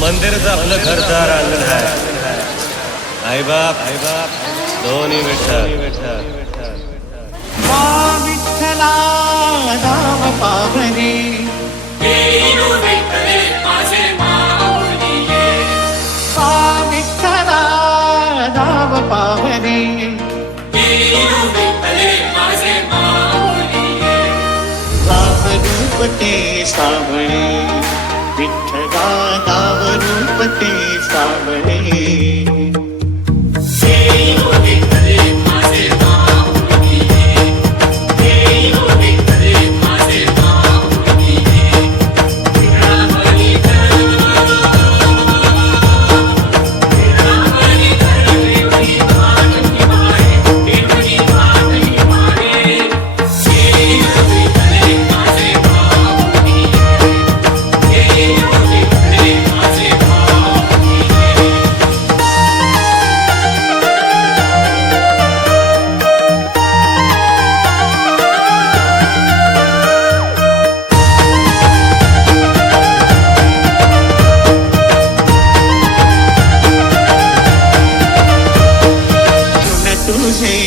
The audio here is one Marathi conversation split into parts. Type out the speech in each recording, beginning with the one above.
मंदिरचं आपलं घरदार अंगण आहे. आई बाप दोन्ही विठ्ठल. वा विठ्ठला दाव पावरे वा विठ्ठला दाव पावरे दाव रूप ते सावळे विठ्ठला दाव रूप ते सावळे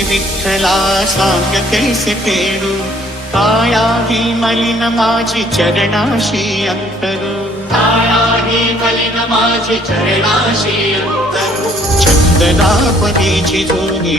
विठ्ठला सांग कैसे फेडू काया ही मलिन माझी चरणाशी अंतरू काया ही मलिन माझी चरणाशी अंतरू चंदनापतीची जोनी